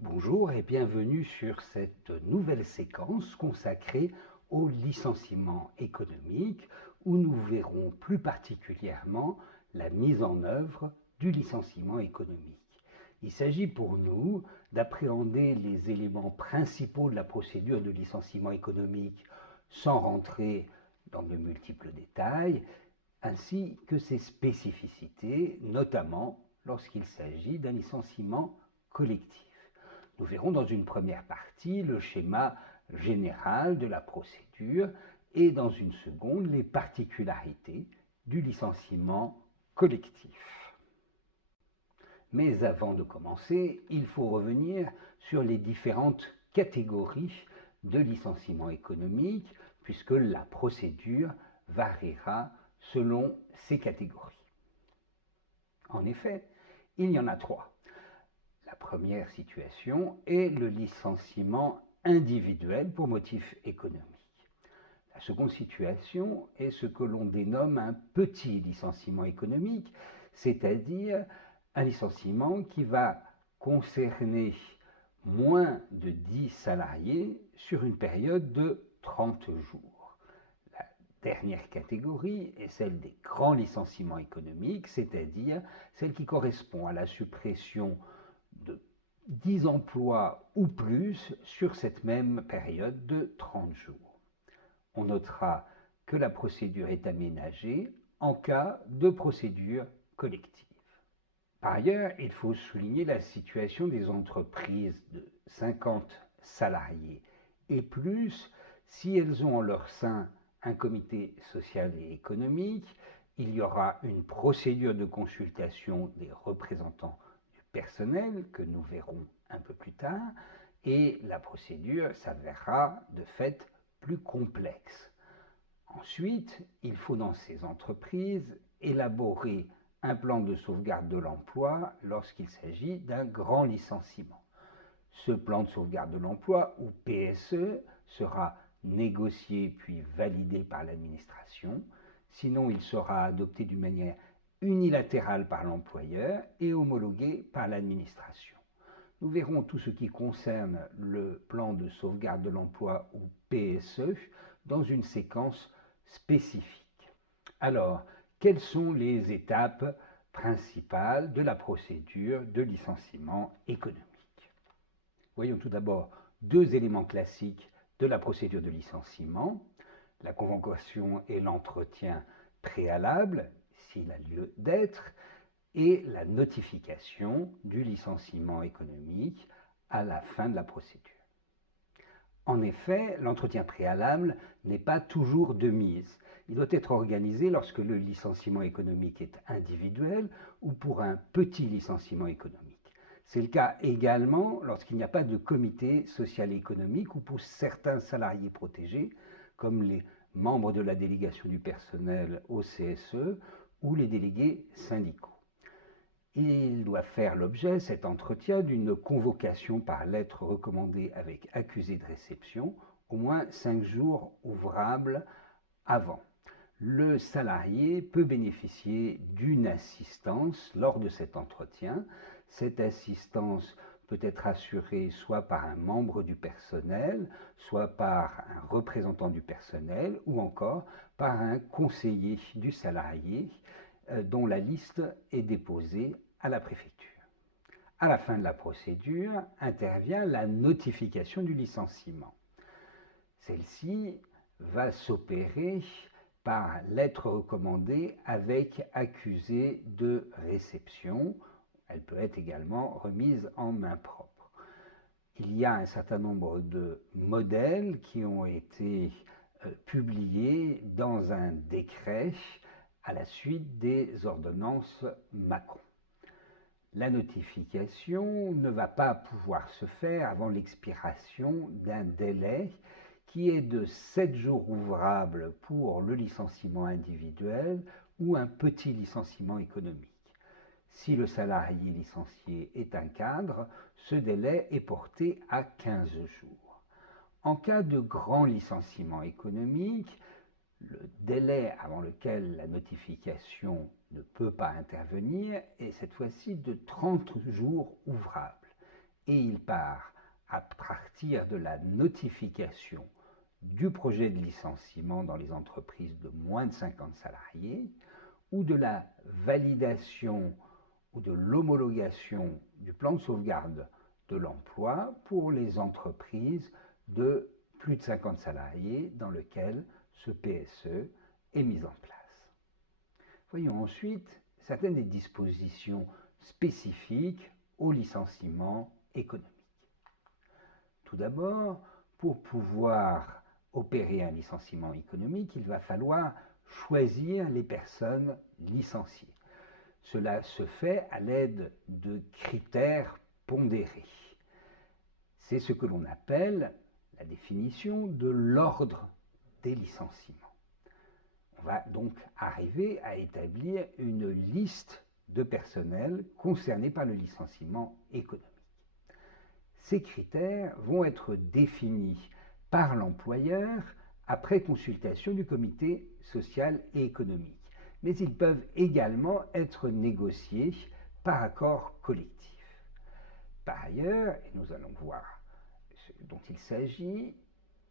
Bonjour et bienvenue sur cette nouvelle séquence consacrée au licenciement économique où nous verrons plus particulièrement la mise en œuvre du licenciement économique. Il s'agit pour nous d'appréhender les éléments principaux de la procédure de licenciement économique sans rentrer dans de multiples détails, ainsi que ses spécificités, notamment lorsqu'il s'agit d'un licenciement collectif. Nous verrons dans une première partie le schéma général de la procédure et dans une seconde les particularités du licenciement collectif. Mais avant de commencer, il faut revenir sur les différentes catégories de licenciement économique puisque la procédure variera selon ces catégories. En effet, il y en a trois. La première situation est le licenciement individuel pour motif économique. La seconde situation est ce que l'on dénomme un petit licenciement économique, c'est-à-dire un licenciement qui va concerner moins de 10 salariés sur une période de 30 jours. La dernière catégorie est celle des grands licenciements économiques, c'est-à-dire celle qui correspond à la suppression de 10 emplois ou plus sur cette même période de 30 jours. On notera que la procédure est aménagée en cas de procédure collective. Par ailleurs, il faut souligner la situation des entreprises de 50 salariés et plus si elles ont en leur sein un comité social et économique. Il y aura une procédure de consultation des représentants personnel que nous verrons un peu plus tard et la procédure s'avérera de fait plus complexe. Ensuite, il faut dans ces entreprises élaborer un plan de sauvegarde de l'emploi lorsqu'il s'agit d'un grand licenciement. Ce plan de sauvegarde de l'emploi, ou PSE, sera négocié puis validé par l'administration, sinon il sera adopté d'une manière unilatérale par l'employeur et homologué par l'administration. Nous verrons tout ce qui concerne le plan de sauvegarde de l'emploi ou PSE dans une séquence spécifique. Alors, quelles sont les étapes principales de la procédure de licenciement économique? Voyons tout d'abord deux éléments classiques de la procédure de licenciement, la convocation et l'entretien préalable, s'il a lieu d'être, et la notification du licenciement économique à la fin de la procédure. En effet, l'entretien préalable n'est pas toujours de mise. Il doit être organisé lorsque le licenciement économique est individuel ou pour un petit licenciement économique. C'est le cas également lorsqu'il n'y a pas de comité social et économique ou pour certains salariés protégés, comme les membres de la délégation du personnel au CSE ou les délégués syndicaux. Il doit faire l'objet, cet entretien, d'une convocation par lettre recommandée avec accusé de réception au moins 5 jours ouvrables avant. Le salarié peut bénéficier d'une assistance lors de cet entretien. Cette assistance peut être assurée soit par un membre du personnel, soit par un représentant du personnel, ou encore par un conseiller du salarié dont la liste est déposée à la préfecture. À la fin de la procédure intervient la notification du licenciement. Celle-ci va s'opérer par lettre recommandée avec accusé de réception. Elle peut être également remise en main propre. Il y a un certain nombre de modèles qui ont été publiés dans un décret à la suite des ordonnances Macron. La notification ne va pas pouvoir se faire avant l'expiration d'un délai qui est de 7 jours ouvrables pour le licenciement individuel ou un petit licenciement économique. Si le salarié licencié est un cadre, ce délai est porté à 15 jours. En cas de grand licenciement économique, le délai avant lequel la notification ne peut pas intervenir est cette fois-ci de 30 jours ouvrables. et il part à partir de la notification du projet de licenciement dans les entreprises de moins de 50 salariés ou de la validation ou de l'homologation du plan de sauvegarde de l'emploi pour les entreprises de plus de 50 salariés dans lequel ce PSE est mis en place. Voyons ensuite certaines des dispositions spécifiques au licenciement économique. Tout d'abord, pour pouvoir opérer un licenciement économique, il va falloir choisir les personnes licenciées. Cela se fait à l'aide de critères pondérés. C'est ce que l'on appelle la définition de l'ordre des licenciements. On va donc arriver à établir une liste de personnel concernés par le licenciement économique. Ces critères vont être définis par l'employeur après consultation du comité social et économique, mais ils peuvent également être négociés par accord collectif. Par ailleurs, et nous allons voir ce dont il s'agit,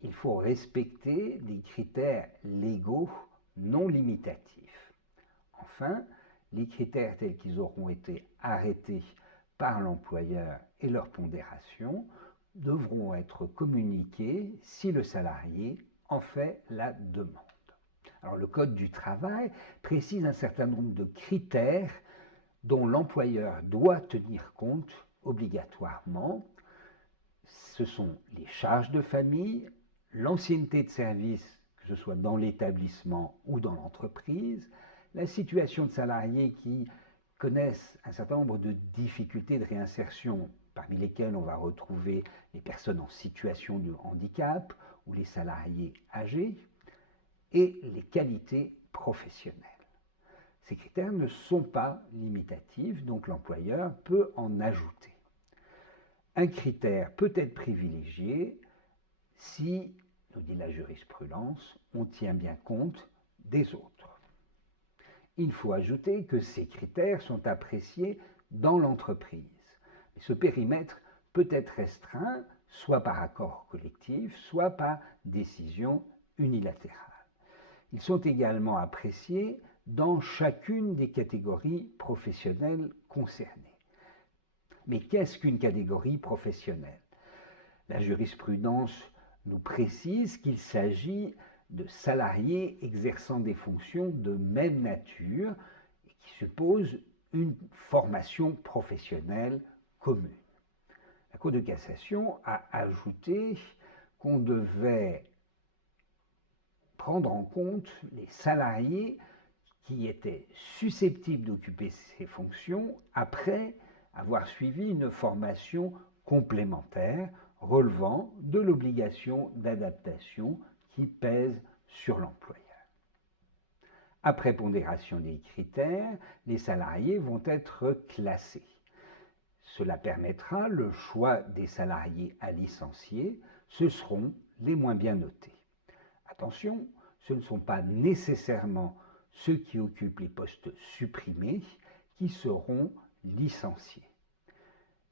il faut respecter des critères légaux non limitatifs. Enfin, les critères tels qu'ils auront été arrêtés par l'employeur et leur pondération devront être communiqués si le salarié en fait la demande. Alors, le Code du travail précise un certain nombre de critères dont l'employeur doit tenir compte obligatoirement. Ce sont les charges de famille, l'ancienneté de service, que ce soit dans l'établissement ou dans l'entreprise, la situation de salariés qui connaissent un certain nombre de difficultés de réinsertion, parmi lesquelles on va retrouver les personnes en situation de handicap ou les salariés âgés, et les qualités professionnelles. Ces critères ne sont pas limitatifs, donc l'employeur peut en ajouter. Un critère peut être privilégié si, nous dit la jurisprudence, on tient bien compte des autres. Il faut ajouter que ces critères sont appréciés dans l'entreprise. Ce périmètre peut être restreint, soit par accord collectif, soit par décision unilatérale. Ils sont également appréciés dans chacune des catégories professionnelles concernées. Mais qu'est-ce qu'une catégorie professionnelle? La jurisprudence nous précise qu'il s'agit de salariés exerçant des fonctions de même nature et qui supposent une formation professionnelle commune. La Cour de cassation a ajouté qu'on devait prendre en compte les salariés qui étaient susceptibles d'occuper ces fonctions après avoir suivi une formation complémentaire relevant de l'obligation d'adaptation qui pèse sur l'employeur. Après pondération des critères, les salariés vont être classés. Cela permettra le choix des salariés à licencier. Ce seront les moins bien notés. Attention, ce ne sont pas nécessairement ceux qui occupent les postes supprimés qui seront licenciés.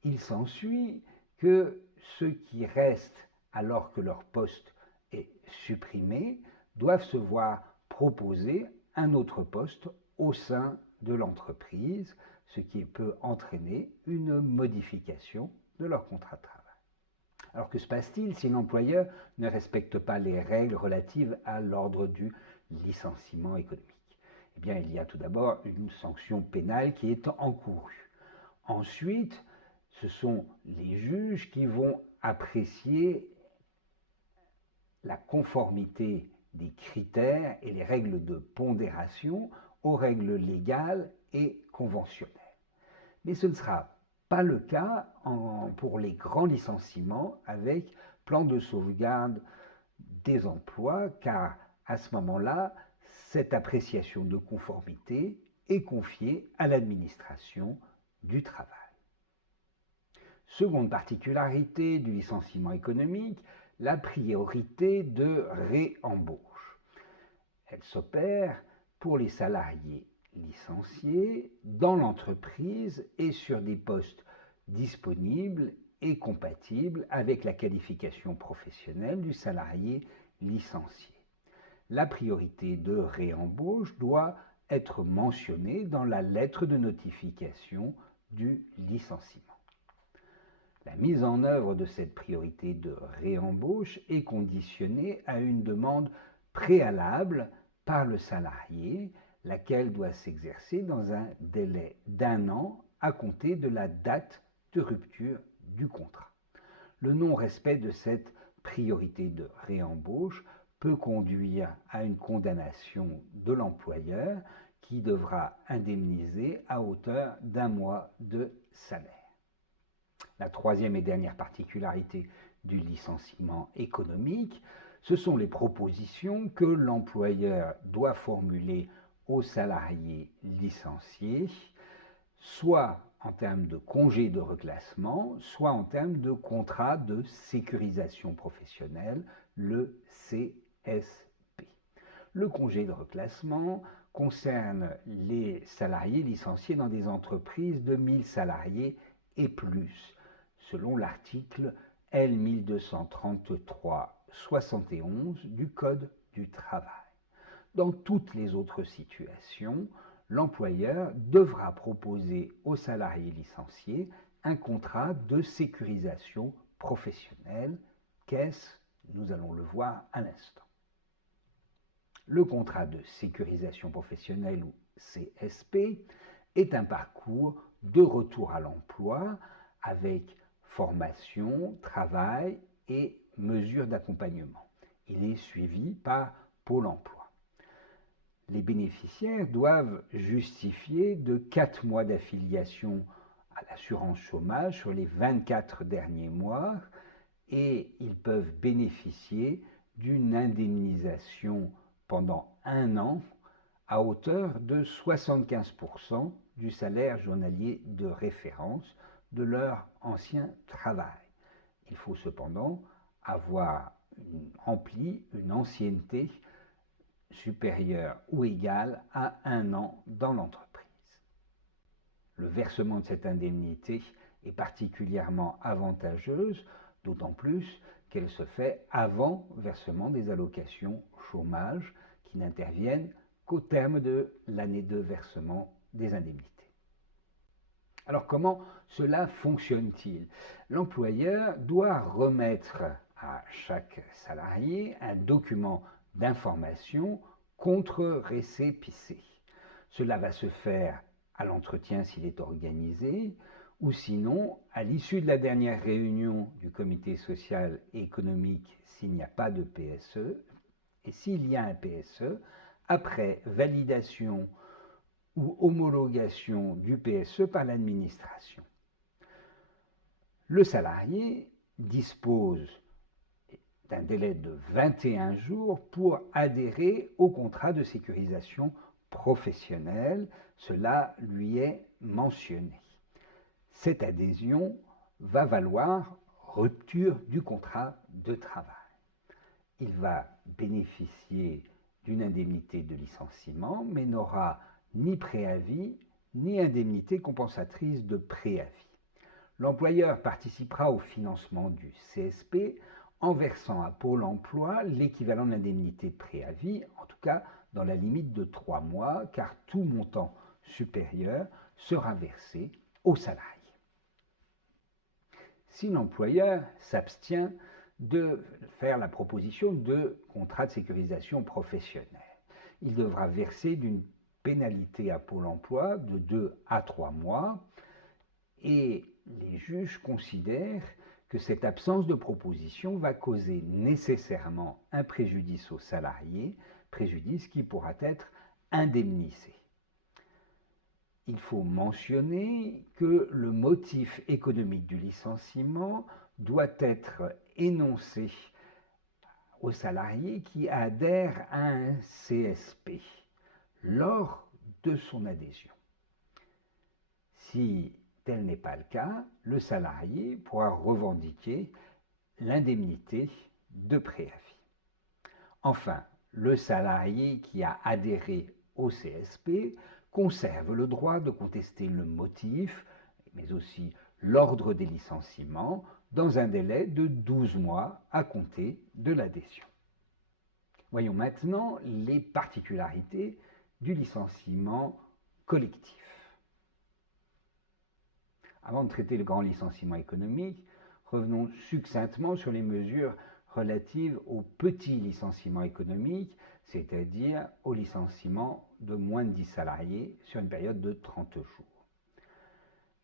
Il s'ensuit que ceux qui restent alors que leur poste est supprimé doivent se voir proposer un autre poste au sein de l'entreprise, ce qui peut entraîner une modification de leur contrat de travail. Alors que se passe-t-il si l'employeur ne respecte pas les règles relatives à l'ordre du licenciement économique? Eh bien, il y a tout d'abord une sanction pénale qui est encourue. Ensuite, ce sont les juges qui vont apprécier la conformité des critères et les règles de pondération aux règles légales et conventionnelles. Mais ce ne sera pas le cas pour les grands licenciements avec plan de sauvegarde des emplois, car à ce moment-là, cette appréciation de conformité est confiée à l'administration du travail. Seconde particularité du licenciement économique, la priorité de réembauche. Elle s'opère pour les salariés licenciés dans l'entreprise et sur des postes disponibles est compatible avec la qualification professionnelle du salarié licencié. La priorité de réembauche doit être mentionnée dans la lettre de notification du licenciement. La mise en œuvre de cette priorité de réembauche est conditionnée à une demande préalable par le salarié, laquelle doit s'exercer dans un délai d'1 an à compter de la date de rupture du contrat. Le non-respect de cette priorité de réembauche peut conduire à une condamnation de l'employeur qui devra indemniser à hauteur d'1 mois de salaire. La troisième et dernière particularité du licenciement économique, ce sont les propositions que l'employeur doit formuler aux salariés licenciés, soit en termes de congé de reclassement, soit en termes de contrat de sécurisation professionnelle, le CSP. Le congé de reclassement concerne les salariés licenciés dans des entreprises de 1000 salariés et plus, selon l'article L1233-71 du Code du travail. Dans toutes les autres situations, l'employeur devra proposer aux salariés licenciés un contrat de sécurisation professionnelle. Qu'est-ce? Nous allons le voir à l'instant. Le contrat de sécurisation professionnelle, ou CSP, est un parcours de retour à l'emploi avec formation, travail et mesures d'accompagnement. Il est suivi par Pôle emploi. Les bénéficiaires doivent justifier de 4 mois d'affiliation à l'assurance chômage sur les 24 derniers mois et ils peuvent bénéficier d'une indemnisation pendant 1 an à hauteur de 75% du salaire journalier de référence de leur ancien travail. Il faut cependant avoir rempli une ancienneté supérieure ou égale à 1 an dans l'entreprise. Le versement de cette indemnité est particulièrement avantageuse, d'autant plus qu'elle se fait avant versement des allocations chômage qui n'interviennent qu'au terme de l'année de versement des indemnités. Alors comment cela fonctionne-t-il? L'employeur doit remettre à chaque salarié un document d'information contre récépissé. Cela va se faire à l'entretien s'il est organisé, ou sinon à l'issue de la dernière réunion du comité social et économique s'il n'y a pas de PSE, et s'il y a un PSE, après validation ou homologation du PSE par l'administration. Le salarié dispose d'un délai de 21 jours pour adhérer au contrat de sécurisation professionnelle. Cela lui est mentionné. Cette adhésion va valoir rupture du contrat de travail. Il va bénéficier d'une indemnité de licenciement, mais n'aura ni préavis, ni indemnité compensatrice de préavis. L'employeur participera au financement du CSP en versant à Pôle emploi l'équivalent de l'indemnité de préavis, en tout cas dans la limite de 3 mois, car tout montant supérieur sera versé au salarié. Si l'employeur s'abstient de faire la proposition de contrat de sécurisation professionnelle, il devra verser d'une pénalité à Pôle emploi de 2 à 3 mois et les juges considèrent que cette absence de proposition va causer nécessairement un préjudice au salarié, préjudice qui pourra être indemnisé. Il faut mentionner que le motif économique du licenciement doit être énoncé au salarié qui adhère à un CSP lors de son adhésion. Si tel n'est pas le cas, le salarié pourra revendiquer l'indemnité de préavis. Enfin, le salarié qui a adhéré au CSP conserve le droit de contester le motif, mais aussi l'ordre des licenciements dans un délai de 12 mois à compter de l'adhésion. Voyons maintenant les particularités du licenciement collectif. Avant de traiter le grand licenciement économique, revenons succinctement sur les mesures relatives aux petits licenciements économiques, c'est-à-dire aux licenciements de moins de 10 salariés sur une période de 30 jours.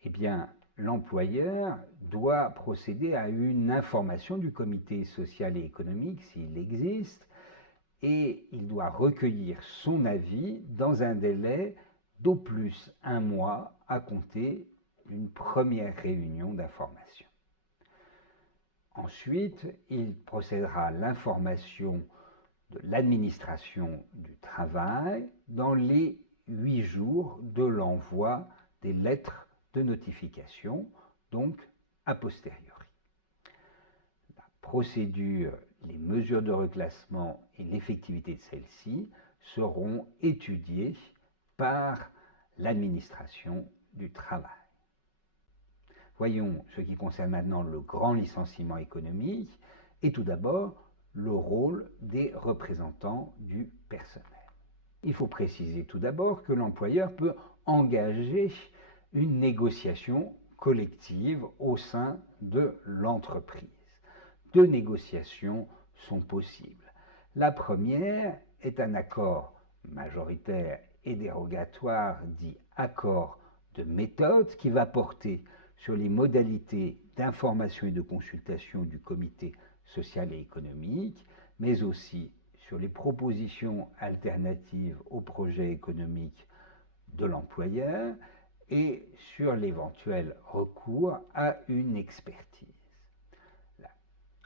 Eh bien, l'employeur doit procéder à une information du comité social et économique, s'il existe, et il doit recueillir son avis dans un délai d'au plus un mois à compter d'une première réunion d'information. Ensuite, il procédera à l'information de l'administration du travail dans les 8 jours de l'envoi des lettres de notification, donc a posteriori. La procédure, les mesures de reclassement et l'effectivité de celles-ci seront étudiées par l'administration du travail. Voyons ce qui concerne maintenant le grand licenciement économique et tout d'abord le rôle des représentants du personnel. Il faut préciser tout d'abord que l'employeur peut engager une négociation collective au sein de l'entreprise. 2 négociations sont possibles. La première est un accord majoritaire et dérogatoire dit accord de méthode qui va porter sur les modalités d'information et de consultation du comité social et économique, mais aussi sur les propositions alternatives au projet économique de l'employeur et sur l'éventuel recours à une expertise.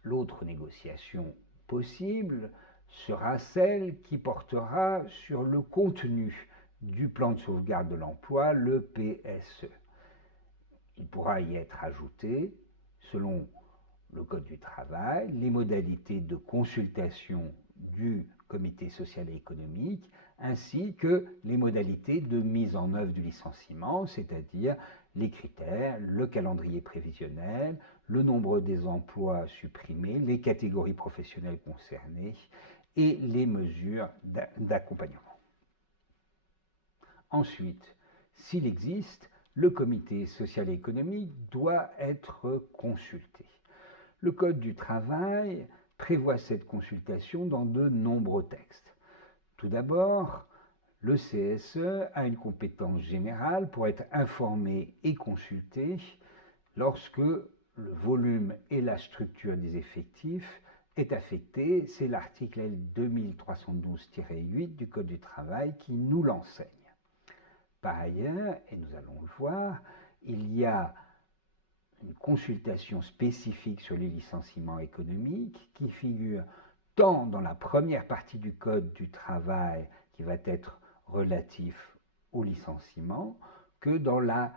L'autre négociation possible sera celle qui portera sur le contenu du plan de sauvegarde de l'emploi, le PSE. Il pourra y être ajouté, selon le Code du travail, les modalités de consultation du comité social et économique, ainsi que les modalités de mise en œuvre du licenciement, c'est-à-dire les critères, le calendrier prévisionnel, le nombre des emplois supprimés, les catégories professionnelles concernées et les mesures d'accompagnement. Ensuite, s'il existe, le comité social et économique doit être consulté. Le Code du travail prévoit cette consultation dans de nombreux textes. Tout d'abord, le CSE a une compétence générale pour être informé et consulté lorsque le volume et la structure des effectifs est affecté. C'est l'article L 2312-8 du Code du travail qui nous l'enseigne. Par ailleurs, et nous allons le voir, il y a une consultation spécifique sur les licenciements économiques qui figure tant dans la première partie du Code du travail qui va être relatif au licenciement que dans la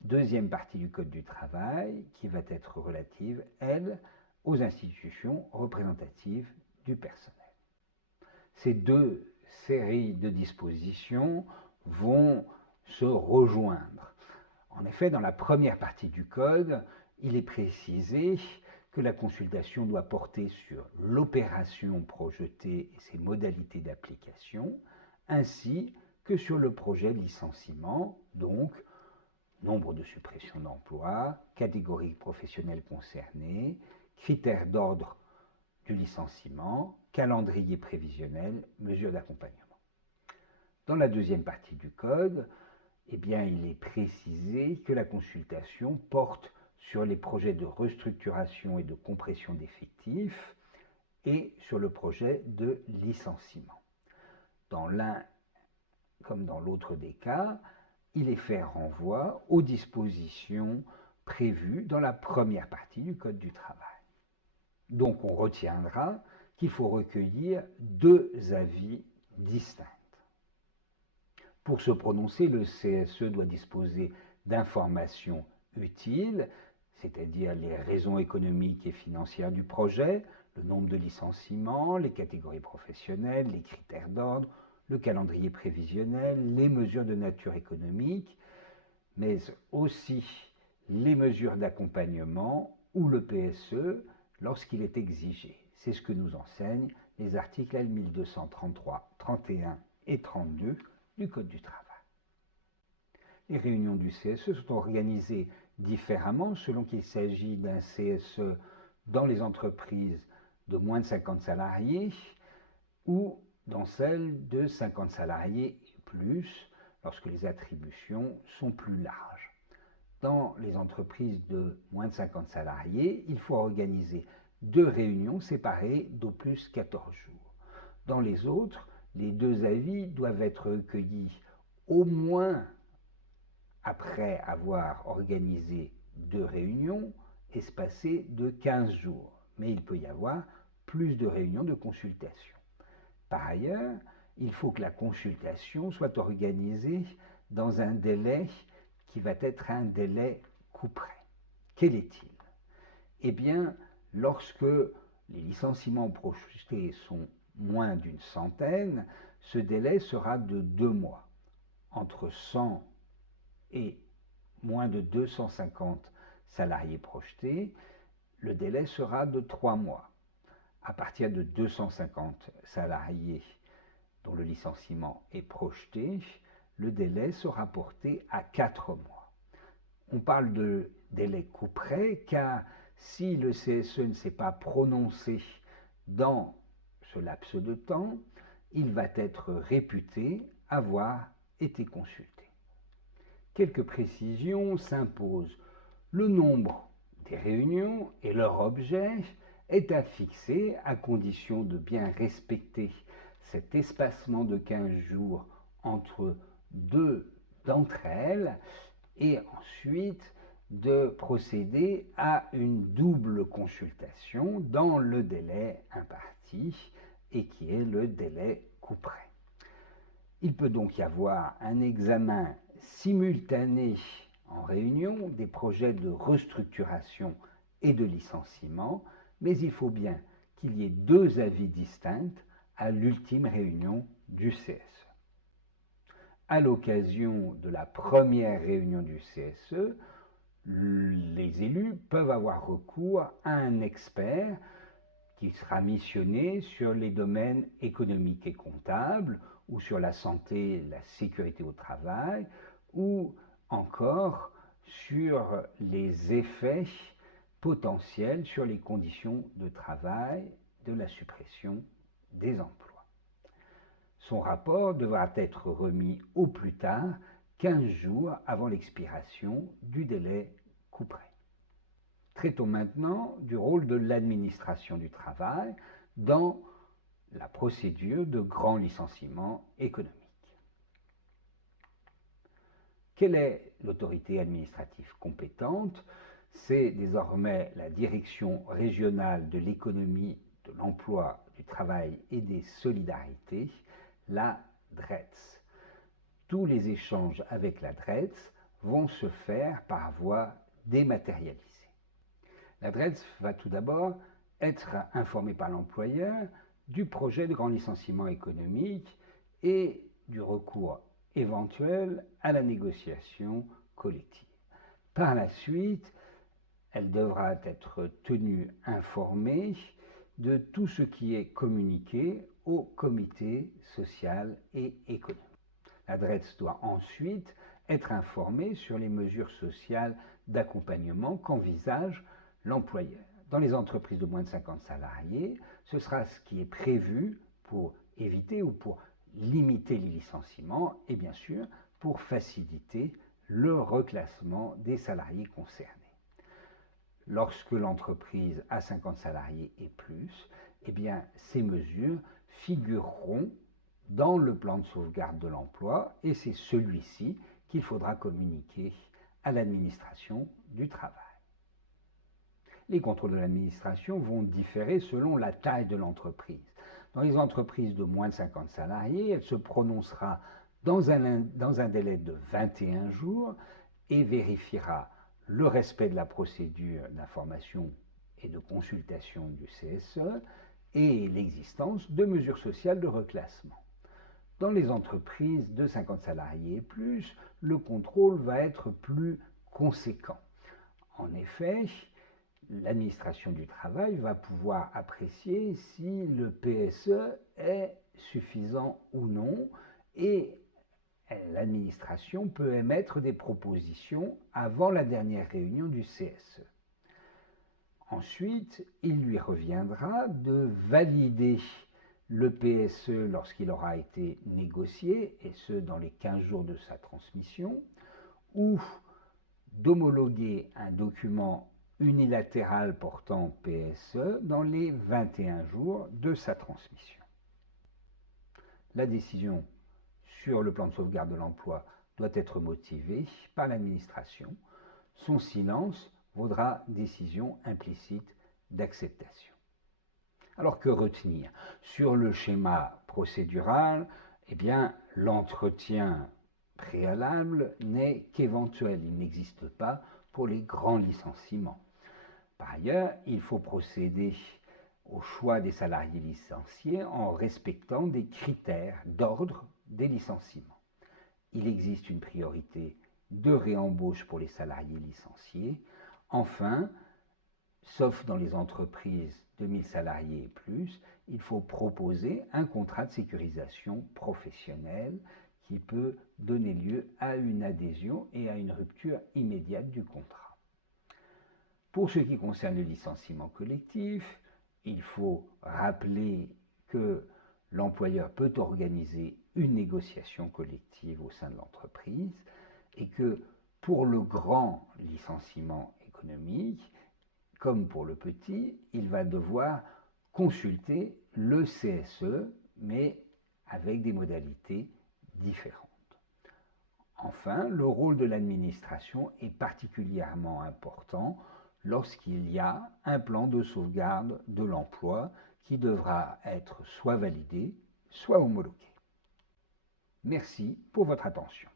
deuxième partie du Code du travail qui va être relative, elle, aux institutions représentatives du personnel. Ces 2 séries de dispositions vont se rejoindre. En effet, dans la première partie du Code, il est précisé que la consultation doit porter sur l'opération projetée et ses modalités d'application, ainsi que sur le projet de licenciement, donc nombre de suppressions d'emplois, catégories professionnelles concernées, critères d'ordre du licenciement, calendrier prévisionnel, mesures d'accompagnement. Dans la deuxième partie du Code, eh bien, il est précisé que la consultation porte sur les projets de restructuration et de compression d'effectifs et sur le projet de licenciement. Dans l'un comme dans l'autre des cas, il est fait renvoi aux dispositions prévues dans la première partie du Code du travail. Donc on retiendra qu'il faut recueillir 2 avis distincts. Pour se prononcer, le CSE doit disposer d'informations utiles, c'est-à-dire les raisons économiques et financières du projet, le nombre de licenciements, les catégories professionnelles, les critères d'ordre, le calendrier prévisionnel, les mesures de nature économique, mais aussi les mesures d'accompagnement ou le PSE lorsqu'il est exigé. C'est ce que nous enseignent les articles L1233, 31 et 32 du Code du travail. Les réunions du CSE sont organisées différemment selon qu'il s'agit d'un CSE dans les entreprises de moins de 50 salariés ou dans celles de 50 salariés et plus lorsque les attributions sont plus larges. Dans les entreprises de moins de 50 salariés, il faut organiser 2 réunions séparées d'au plus 14 jours. Dans les autres, les 2 avis doivent être recueillis au moins après avoir organisé 2 réunions espacées de 15 jours. Mais il peut y avoir plus de réunions de consultation. Par ailleurs, il faut que la consultation soit organisée dans un délai qui va être un délai couperet. Quel est-il? Eh bien, lorsque les licenciements projetés sont moins d'une centaine, ce délai sera de 2 mois. Entre 100 et moins de 250 salariés projetés, le délai sera de 3 mois. À partir de 250 salariés dont le licenciement est projeté, le délai sera porté à 4 mois. On parle de délai couperet car si le CSE ne s'est pas prononcé dans ce laps de temps, il va être réputé avoir été consulté. Quelques précisions s'imposent. Le nombre des réunions et leur objet est à fixer à condition de bien respecter cet espacement de 15 jours entre 2 d'entre elles et ensuite de procéder à une double consultation dans le délai imparti et qui est le délai couperet. Il peut donc y avoir un examen simultané en réunion des projets de restructuration et de licenciement, mais il faut bien qu'il y ait 2 avis distincts à l'ultime réunion du CSE. À l'occasion de la première réunion du CSE, les élus peuvent avoir recours à un expert qui sera missionné sur les domaines économiques et comptables ou sur la santé, la sécurité au travail ou encore sur les effets potentiels sur les conditions de travail de la suppression des emplois. Son rapport devra être remis au plus tard 15 jours avant l'expiration du délai couperet. Traitons maintenant du rôle de l'administration du travail dans la procédure de grand licenciement économique. Quelle est l'autorité administrative compétente? C'est désormais la Direction régionale de l'économie, de l'emploi, du travail et des solidarités, la DRETS. Tous les échanges avec la DRETS vont se faire par voie dématérialisée. La DRETS va tout d'abord être informée par l'employeur du projet de grand licenciement économique et du recours éventuel à la négociation collective. Par la suite, elle devra être tenue informée de tout ce qui est communiqué au comité social et économique. La DRETS doit ensuite être informée sur les mesures sociales d'accompagnement qu'envisage l'employeur. Dans les entreprises de moins de 50 salariés, ce sera ce qui est prévu pour éviter ou pour limiter les licenciements et bien sûr pour faciliter le reclassement des salariés concernés. Lorsque l'entreprise a 50 salariés et plus, eh bien, ces mesures figureront dans le plan de sauvegarde de l'emploi et c'est celui-ci qu'il faudra communiquer à l'administration du travail. Les contrôles de l'administration vont différer selon la taille de l'entreprise. Dans les entreprises de moins de 50 salariés, elle se prononcera dans un délai de 21 jours et vérifiera le respect de la procédure d'information et de consultation du CSE et l'existence de mesures sociales de reclassement. Dans les entreprises de 50 salariés et plus, le contrôle va être plus conséquent. En effet, l'administration du travail va pouvoir apprécier si le PSE est suffisant ou non et l'administration peut émettre des propositions avant la dernière réunion du CSE. Ensuite, il lui reviendra de valider le PSE lorsqu'il aura été négocié, et ce dans les 15 jours de sa transmission, ou d'homologuer un document unilatéral portant PSE dans les 21 jours de sa transmission. La décision sur le plan de sauvegarde de l'emploi doit être motivée par l'administration. Son silence vaudra décision implicite d'acceptation. Alors que retenir? Sur le schéma procédural, l'entretien préalable n'est qu'éventuel, il n'existe pas pour les grands licenciements. Par ailleurs, il faut procéder au choix des salariés licenciés en respectant des critères d'ordre des licenciements. Il existe une priorité de réembauche pour les salariés licenciés. Enfin, sauf dans les entreprises de 1000 salariés et plus, il faut proposer un contrat de sécurisation professionnelle qui peut donner lieu à une adhésion et à une rupture immédiate du contrat. Pour ce qui concerne le licenciement collectif, il faut rappeler que l'employeur peut organiser une négociation collective au sein de l'entreprise et que pour le grand licenciement économique, comme pour le petit, il va devoir consulter le CSE, mais avec des modalités différentes. Enfin, le rôle de l'administration est particulièrement important lorsqu'il y a un plan de sauvegarde de l'emploi qui devra être soit validé, soit homologué. Merci pour votre attention.